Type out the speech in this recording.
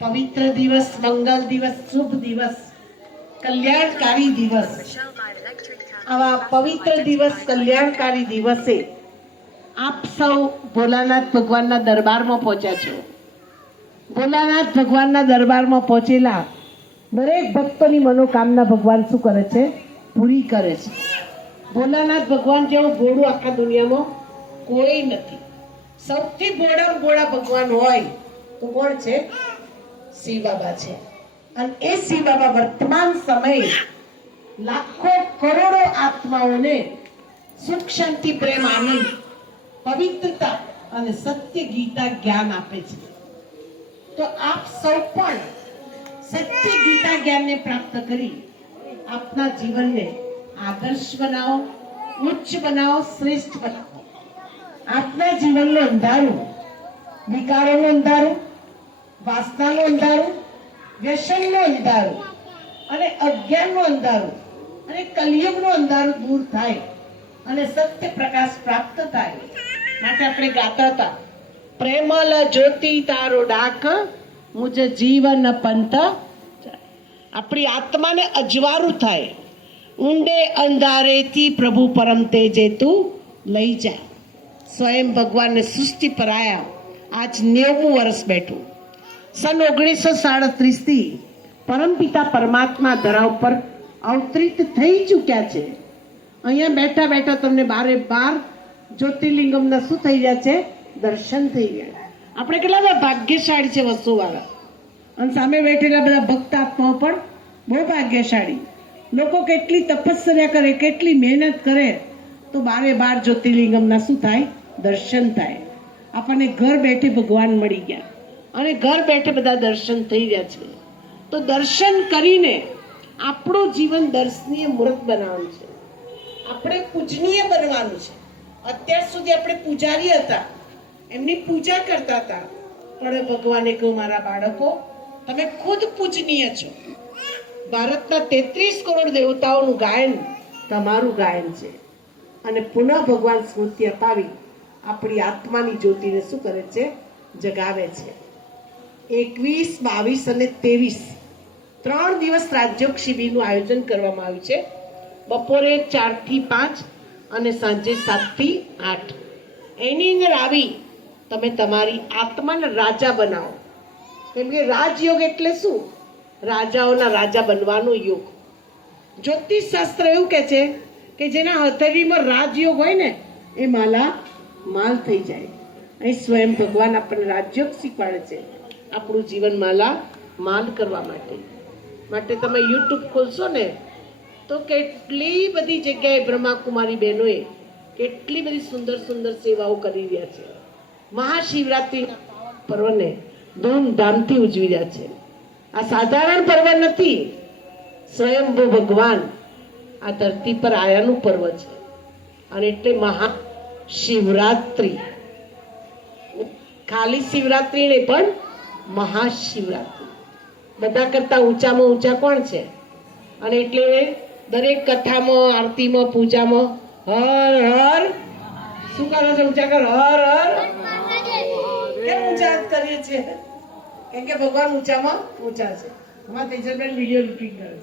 પવિત્ર દિવસ, મંગલ દિવસ, શુભ દિવસ, કલ્યાણકારી દિવસ. આવા પવિત્ર દિવસ, કલ્યાણકારી દિવસે આપ સૌ ભોલાનાથ ભગવાનના દરબારમાં પહોંચ્યા છો. ભોલાનાથ ભગવાનના દરબારમાં પહોંચેલા દરેક ભક્તોની મનોકામના ભગવાન શું કરે છે? પૂરી કરે છે. ભોલાનાથ ભગવાન જેવું ભોળું આખા દુનિયામાં કોઈ નથી. સૌથી ભોળામાં ભોળા ભગવાન હોય તો કોણ છે? શિવ બાબા છે. અને એ શિવ બાબા વર્તમાન સમયે લાખો કરોડો આત્માઓને સુખ, શાંતિ, પ્રેમ, આનંદ, પવિત્રતા અને સત્ય ગીતા જ્ઞાન આપે છે. તો આપ સૌ પણ સત્ય ગીતા જ્ઞાનને પ્રાપ્ત કરી આપના જીવનને આદર્શ બનાવો, ઉચ્ચ બનાવો, શ્રેષ્ઠ બનાવો. આપના જીવનનું અંધારું, વિકારોનું અંધારું, વાસનાનું અંધારું, વ્યસનનું અંધારું અને અજ્ઞાનનું અંધારું અને કલિયુગનું અંધારું દૂર થાય અને સત્ય પ્રકાશ પ્રાપ્ત થાય માટે આપણે ગાતા હતા, પ્રેમલ જ્યોતિ તારો ડાક મુજ જીવન પંથ. આપણી આત્માને અજવાળું થાય, ઊંડે અંધારેથી પ્રભુ પરમ તેજે તું લઈ જા. સ્વયં ભગવાનને સૃષ્ટિ પર આયા. આજ 90મું વર્ષ બેઠું. સન 1937 થી પરમપિતા પરમાત્મા ધરા ઉપર અવતરિત થઈ ચૂક્યા છે. અહીંયા બેઠા બેઠા તમને 12 જ્યોતિર્લિંગમના શું થઈ ગયા છે? દર્શન થઈ ગયા. આપણે કેટલા બધા ભાગ્યશાળી છે વસ્તુવાળા. અને સામે બેઠેલા બધા ભક્ત આત્માઓ પણ બહુ ભાગ્યશાળી. લોકો કેટલી તપસ્યા કરે, કેટલી મહેનત કરે તો 12 જ્યોતિર્લિંગમના શું થાય? દર્શન થાય. આપણને ઘર બેઠે ભગવાન મળી ગયા અને ઘર બેઠે બધા દર્શન થઈ રહ્યા છે. તો દર્શન કરીને આપણું જીવન દર્શનીય મૂર્ત બનાવવાનું છે. આપણે પૂજનીય બનવાનું છે. અત્યાર સુધી આપણે પૂજારી હતા, એમની પૂજા કરતા હતા. પણ ભગવાને કહ્યું, મારા બાળકો, તમે ખુદ પૂજનીય છો. ભારતના 33 કરોડ દેવતાઓનું ગાયન તમારું ગાયન છે. અને પુનઃ ભગવાન સ્મૃતિ અપાવી આપણી આત્માની જ્યોતિને શું કરે છે? જગાવે છે. 21, 22 અને 23 3 દિવસ રાજયોગ શિબિરનું આયોજન કરવામાં આવ્યું છે. બપોરે 4 થી 5 અને સાંજે 7 થી 8. એની અંદર આવી તમે તમારી આત્માને રાજા બનાવો. કેમ કે રાજયોગ એટલે શું? રાજાઓના રાજા બનવાનો યોગ. જ્યોતિષ શાસ્ત્ર એવું કહે છે કે જેના હથેળીમાં રાજયોગ હોય ને એ માલ થઈ જાય. અહીં સ્વયં ભગવાન આપણને રાજયોગ શીખવાડે છે આપણું જીવન માલ કરવા માટે તમે યુટ્યુબ ખોલશો ને તો કેટલી બધી જગ્યાએ બ્રહ્માકુમારી બહેનોએ કેટલી બધી સુંદર સુંદર સેવાઓ કરી રહ્યા છે. મહાશિવરાત્રિના પર્વને ધૂમધામથી ઉજવી રહ્યા છે. આ સાધારણ પર્વ નથી. સ્વયંભૂ ભગવાન આ ધરતી પર આયાનું પર્વ છે. અને એટલે મહાશિવરાત્રિ, ખાલી શિવરાત્રિ નહીં પણ મહાશિવરાત્રિ. બધા કરતા ઊંચામાં ઊંચા કોણ છે? અને એટલે દરેક કથામાં, આરતીમાં, પૂજામાં હર હર શું કરો છો? ઊંચા કરો, હર હર. કેમ ઊંચા કરીએ છીએ? કેમ કે ભગવાન ઊંચામાં ઊંચા છે. અમારા તેજલબેન વિડીયો રિપીટ કરે છે.